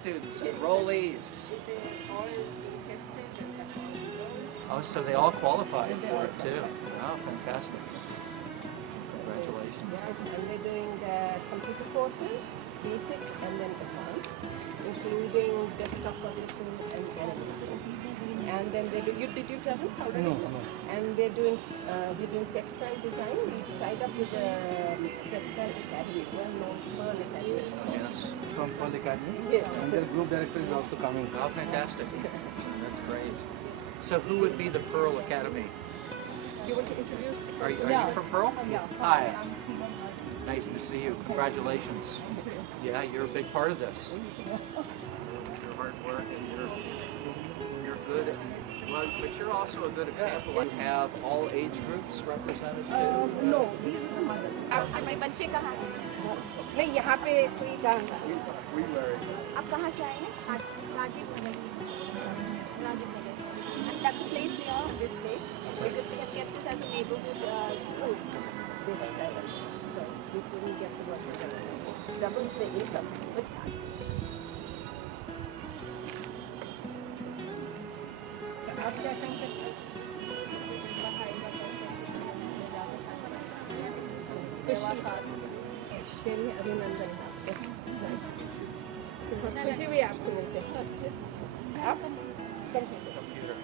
students, enrollees. All being tested and that's all. Oh, so they all qualified for it too. Oh, fantastic. Congratulations. Yes, and they're doing computer courses, basic and then advanced, including desktop publishing and animation. And then they do. Did you tell them how to do? No. And they're doing textile design. We tied up with the Textile Academy, well-known Pearl Academy. Yes. From Pearl Academy. Yes. And their group director is also coming. Oh, fantastic. That's great. So who would be the Pearl Academy? You want to introduce? Are you from Pearl? Yeah. Hi. Nice to see you. Congratulations. Yeah, you're a big part of this. Your hard work and you're good. Well, but you're also a good example. I have all age groups represented too. No. आपके बच्चे कहाँ हैं? नहीं, यहाँ पे कोई कहाँ? We were. आप कहाँ से आए हैं? Rajiv Nagar. Rajiv Nagar. And that's a place near this place because we have kept this as a neighborhood school. They have talent. So we couldn't get to work together. Double the income. आप क्या काम करते हैं? चलिए अभिनंदन आपको। खुशी भी आपसे मिलते हैं। आप Computer.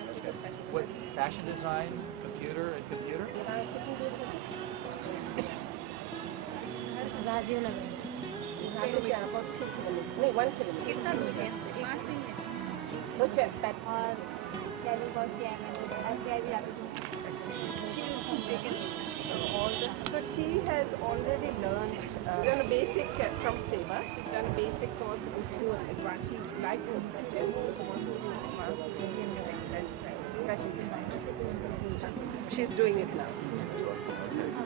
What, fashion design, computer, and computer? Rajiv Nagar. नहीं 1 किलोमीटर. कितना दूर है? 5 ही है. और कैरी बहुत किया है मैंने. SBI भी जाती थी. So she has already learned done a basic from Seva. She's done a basic course in school and advanced. She likes her subject. She wants to do advanced fashion design. She's doing it now.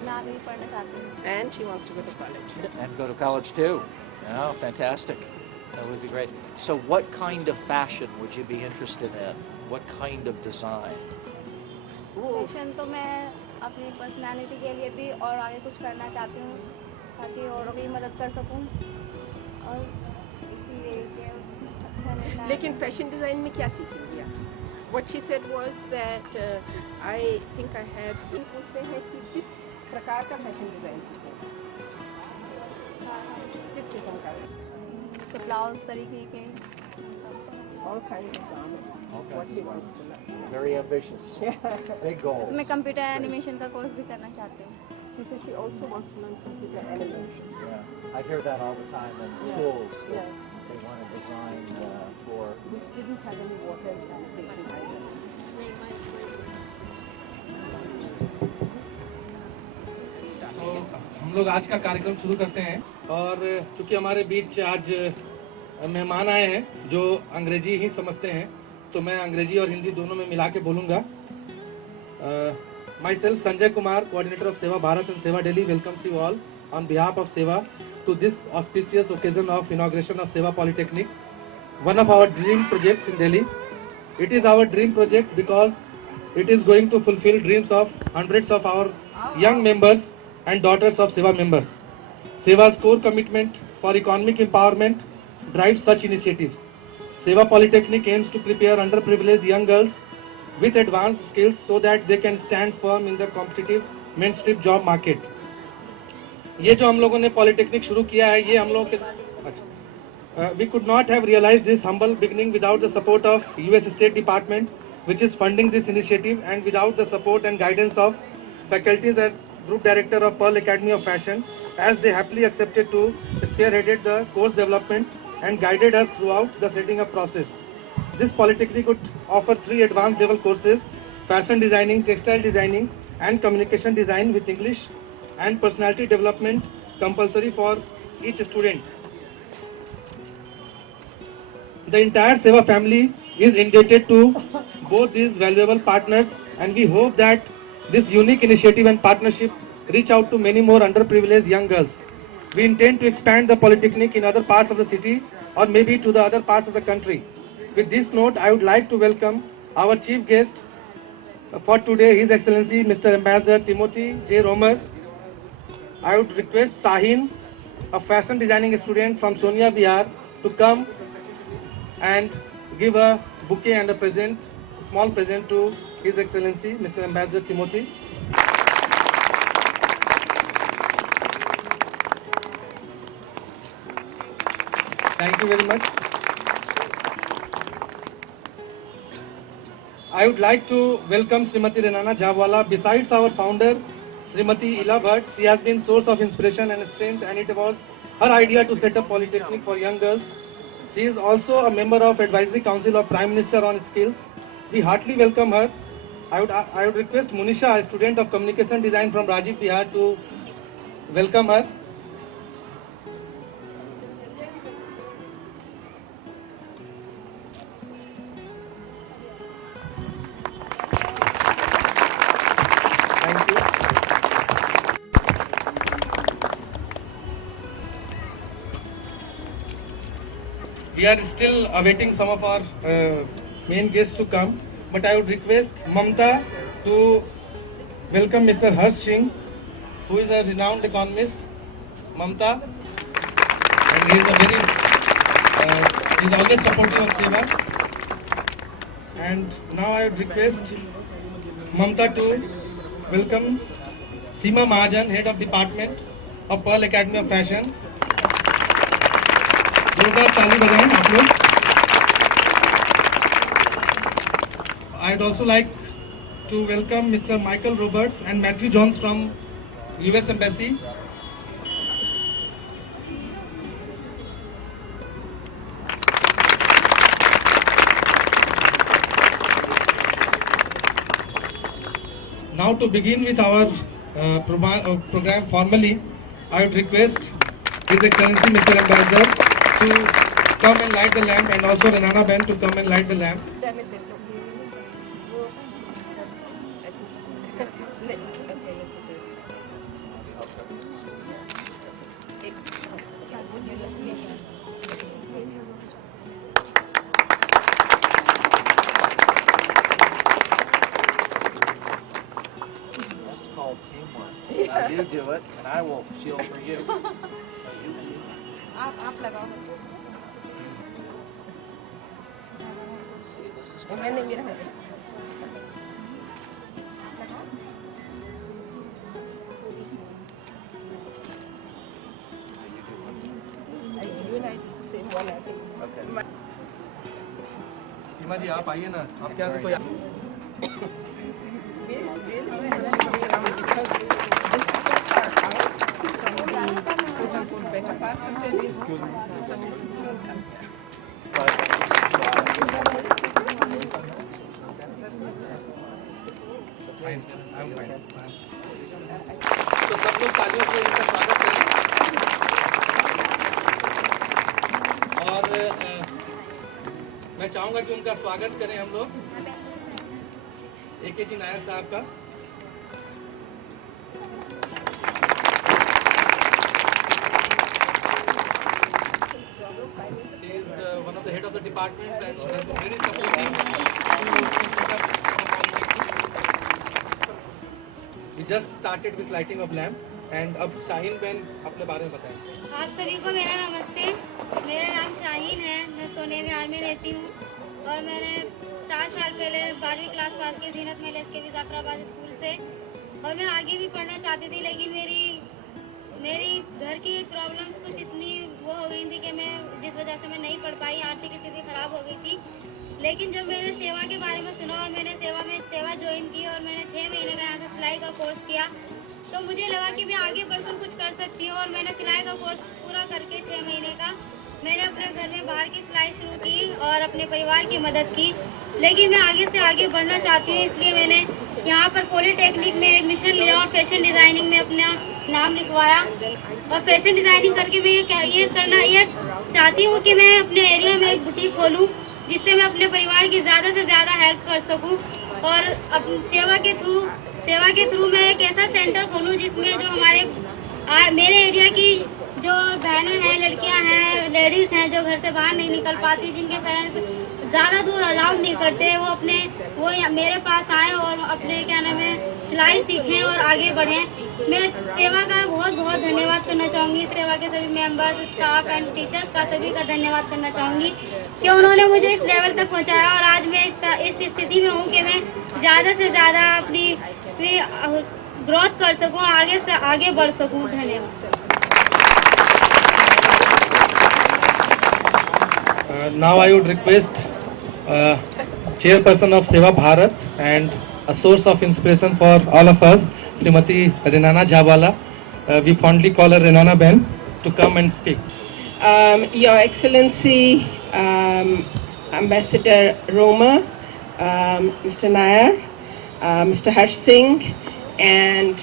मैं आगे भी पढ़ना चाहती हूँ. And she wants to go to college. And go to college too. Oh, fantastic. That would be great. So what kind of fashion would you be interested in? What kind of design? Fashion तो मैं अपनी personality के लिए भी और आगे कुछ करना चाहती हूँ ताकि औरों की मदद कर सकूँ और इसीलिए अच्छा लगता है. लेकिन फैशन डिजाइन में क्या सीखेंगी आप? What she said was that I think I have. पूछते हैं कि किस प्रकार का फैशन डिजाइन सीखेंगे? किस किस्म का? तो ब्लाउज तरीके के. All kinds of garments. Okay. What she wants to learn. Very ambitious. Big goals. मैं कंप्यूटर एनिमेशन का कोर्स भी करना चाहती हूँ. She says she also wants to learn computer animation. Yeah, I hear that all the time in schools. That they want to design for. Which didn't have any water and sanitation either. तो हम लोग आज का कार्यक्रम शुरू करते हैं और चूंकि हमारे बीच आज मेहमान आए हैं जो अंग्रेजी ही समझते हैं तो मैं अंग्रेजी और हिंदी दोनों में मिला के बोलूँगा. My self Sanjay Kumar, coordinator of सेवा भारत एंड सेवा Delhi, welcomes you all on behalf of Seva to this auspicious occasion of inauguration of Seva Polytechnic, one of our dream projects in Delhi. It is our dream project because it is going to fulfill dreams of hundreds of our young members and daughters of Seva members. Seva's core commitment for economic empowerment drives such initiatives. Seva Polytechnic aims to prepare underprivileged young girls with advanced skills so that they can stand firm in the competitive mainstream job market. ये जो हम लोगों ने polytechnic शुरू किया है ये हम लोग we could not have realized this humble beginning without the support of US State Department, which is funding this initiative, and without the support and guidance of faculties and Group Director of Pearl Academy of Fashion, as they happily accepted to spearheaded the course development and guided us throughout the setting up process. This polytechnic would offer 3 advanced level courses: fashion designing, textile designing, and communication design, with English and personality development compulsory for each student. The entire Seva family is indebted to both these valuable partners, and we hope that this unique initiative and partnership reach out to many more underprivileged young girls. We intend to expand the polytechnic in other parts of the city or maybe to the other parts of the country. With this note, I would like to welcome our chief guest for today, His Excellency Mr. Ambassador Timothy J. Romer. I would request Sahin, a fashion designing student from Sonia Bihar, to come and give a bouquet and a present, small present to His Excellency Mr. Ambassador Timothy. Thank you very much. I would like to welcome Srimati Renana Jhabwala. Besides our founder, Srimati Ila Bhatt, she has been source of inspiration and strength, and it was her idea to set up polytechnic for young girls. She is also a member of Advisory Council of Prime Minister on Skills. We heartily welcome her. I would request Munisha, a student of Communication Design from Rajiv Bihar, to welcome her. Thank you. We are still awaiting some of our main guests to come, but I would request Mamta to welcome Mr. Harsh Singh, who is a renowned economist. Mamta, and he is always supportive of Seva. And now I would request Mamta to welcome Seema Mahajan, Head of Department of Pearl Academy of Fashion. जोरदार ताली बजाएं आप लोग. I'd also like to welcome Mr. Michael Roberts and Matthew Jones from US Embassy. Now to begin with our program formally, I would request His Excellency Mr. Ambassador to come and light the lamp, and also Renana Ben to come and light the lamp. That's called teamwork. Now you do it, and I will shield for you. आप लगाओ. See, this is मैंने मेरा है. You and I did the same one, I think. Okay. सीमा जी आप आइए ना, आप क्या कोई तो सब लोग तालियों से इनका स्वागत करें. और मैं चाहूंगा कि उनका स्वागत करें हम लोग AK जी नायर साहब का. He is one of the head of the department and has been very supportive to set up our polytechnic. We just started with lighting of lamp, and अब शाहीन बहन अपने बारे में बताएं. आप सभी को मेरा नमस्ते. मेरा नाम शाहीन है. मैं सोने विहार में रहती हूँ और मैंने 4 साल पहले 12वीं क्लास पास की जीनत में SKV जाफराबाद स्कूल से, और मैं आगे भी पढ़ना चाहती थी, लेकिन मेरी घर की प्रॉब्लम्स कुछ इतनी वो हो गई थी कि मैं जिस वजह से मैं नहीं पढ़ पाई. आर्थिक स्थिति खराब हो गई थी. लेकिन जब मैंने सेवा के बारे में सुना और मैंने सेवा ज्वाइन की और मैंने 6 महीने का यहाँ से सिलाई का कोर्स किया, तो मुझे लगा कि मैं आगे बढ़कर कुछ कर सकती हूँ. और मैंने सिलाई का कोर्स पूरा करके 6 महीने का मैंने अपने घर में बाहर की सिलाई शुरू की और अपने परिवार की मदद की. लेकिन मैं आगे से आगे बढ़ना चाहती हूँ, इसलिए मैंने यहाँ पर पॉलीटेक्निक में एडमिशन लिया और फैशन डिजाइनिंग में अपना नाम लिखवाया. और फैशन डिजाइनिंग करके मैं ये चाहती हूँ कि मैं अपने एरिया में एक बुटीक खोलूँ, जिससे मैं अपने परिवार की ज़्यादा से ज़्यादा हेल्प कर सकूँ. और अपनी सेवा के थ्रू मैं एक ऐसा सेंटर खोलूँ जिसमें जो मेरे एरिया की जो बहनें हैं, लड़कियां हैं, लेडीज हैं जो घर से बाहर नहीं निकल पाती, जिनके पेरेंट्स ज़्यादा दूर अलाउ नहीं करते, वो मेरे पास आए और अपने क्या नाम है सिलाई सीखें और आगे बढ़ें। मैं सेवा का बहुत बहुत धन्यवाद करना चाहूँगी, सेवा के सभी मेंबर्स, स्टाफ एंड टीचर्स का सभी का धन्यवाद करना चाहूँगी कि उन्होंने मुझे इस लेवल तक पहुँचाया और आज मैं इस स्थिति में हूँ कि मैं ज़्यादा से ज़्यादा अपनी ग्रोथ कर सकूँ, आगे से आगे बढ़ सकूँ। धन्यवाद। Now I would request Chairperson of Seva Bharat and a source of inspiration for all of us, Srimati Renana Jhabala. We fondly call her Renana Ben, to come and speak. Your Excellency, Ambassador Roma, Mr. Nair, Mr. Harsh Singh, and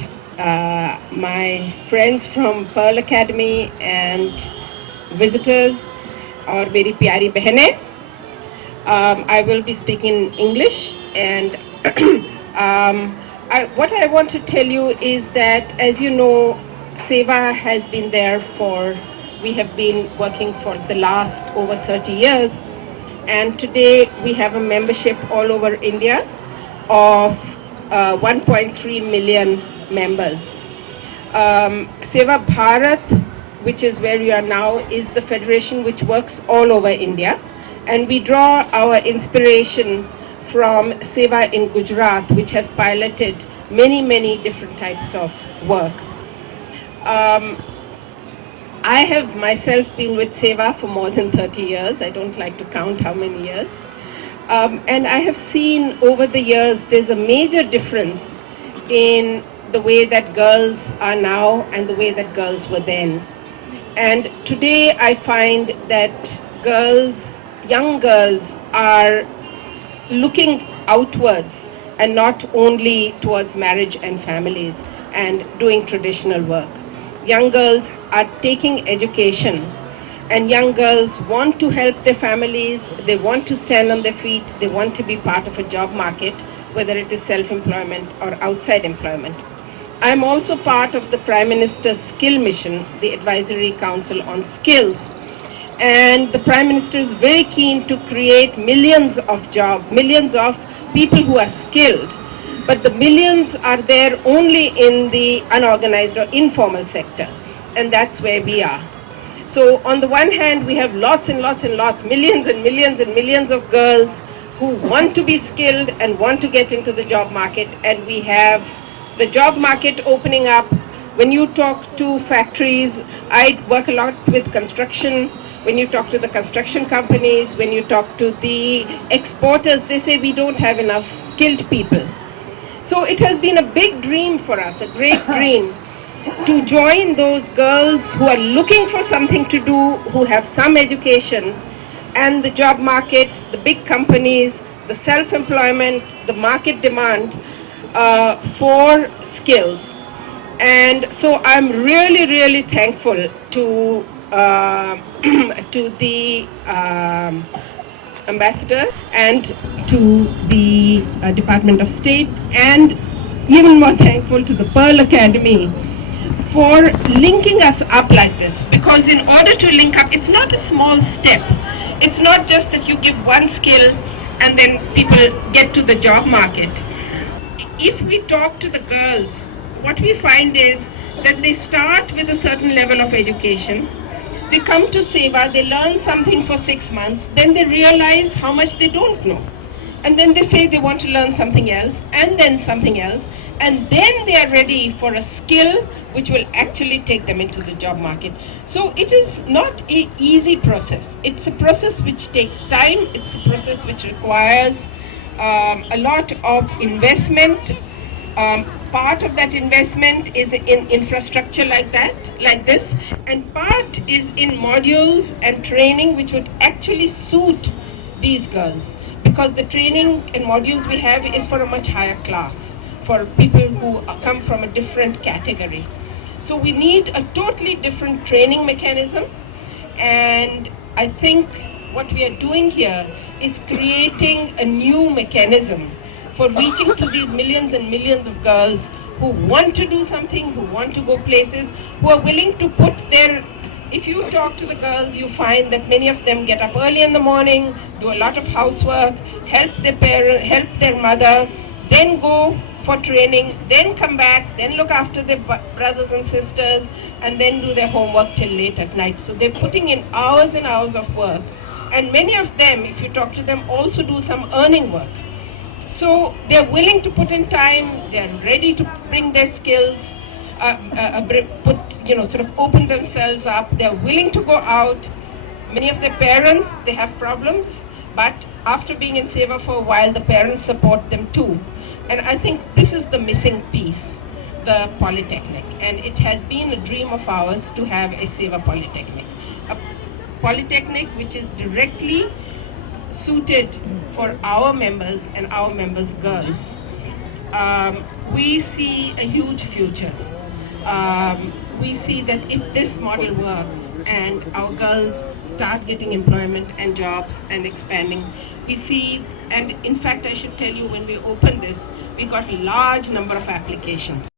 my friends from Pearl Academy and visitors, और मेरी प्यारी बहनें, I will be speaking English, and what I want to tell you is that, as you know, Seva has been there we have been working for the last over 30 years, and today we have a membership all over India of 1.3 million members. Seva Bharat, which is where we are now, is the federation which works all over India, and we draw our inspiration from Seva in Gujarat, which has piloted many different types of work. I have myself been with Seva for more than 30 years. I don't like to count how many years. And I have seen over the years there's a major difference in the way that girls are now and the way that girls were then. And today I find that young girls are looking outwards and not only towards marriage and families and doing traditional work. Young girls are taking education, and young girls want to help their families, they want to stand on their feet, they want to be part of a job market, whether it is self-employment or outside employment. I am also part of the Prime Minister's Skill Mission, the Advisory Council on Skills. And the Prime Minister is very keen to create millions of jobs, millions of people who are skilled. But the millions are there only in the unorganized or informal sector. And that's where we are. So on the one hand, we have lots and lots and lots, millions and millions and millions of girls who want to be skilled and want to get into the job market. And we have the job market opening up. When you talk to factories, I work a lot with construction. When you talk to the construction companies, when you talk to the exporters, they say we don't have enough skilled people. So it has been a big dream for us, a great dream, to join those girls who are looking for something to do, who have some education, and the job market, the big companies, the self-employment, the market demand for skills. And so I'm really thankful to the ambassador and to the Department of State, and even more thankful to the Pearl Academy for linking us up like this. Because in order to link up, it's not a small step. It's not just that you give one skill and then people get to the job market. If we talk to the girls, what we find is that they start with a certain level of education. They come to Seva, they learn something for 6 months, then they realize how much they don't know. And then they say they want to learn something else, and then something else, and then they are ready for a skill which will actually take them into the job market. So it is not an easy process. It's a process which takes time, it's a process which requires a lot of investment. Part of that investment is in infrastructure like this, and part is in modules and training which would actually suit these girls, because the training and modules we have is for a much higher class, for people who come from a different category. So we need a totally different training mechanism, and I think what we are doing here is creating a new mechanism for reaching to these millions and millions of girls who want to do something, who want to go places, who are willing to put their... If you talk to the girls, you find that many of them get up early in the morning, do a lot of housework, help their parents, help their mother, then go for training, then come back, then look after their brothers and sisters, and then do their homework till late at night. So they're putting in hours and hours of work. And many of them, if you talk to them, also do some earning work. So they're willing to put in time, they're ready to bring their skills, sort of open themselves up, they're willing to go out. Many of their parents, they have problems, but after being in Seva for a while, the parents support them too. And I think this is the missing piece, the Polytechnic. And it has been a dream of ours to have a Seva Polytechnic. A Polytechnic which is directly suited for our members and our members' girls. We see a huge future. We see that if this model works and our girls start getting employment and jobs and expanding, we see, and in fact I should tell you, when we opened this, we got a large number of applications.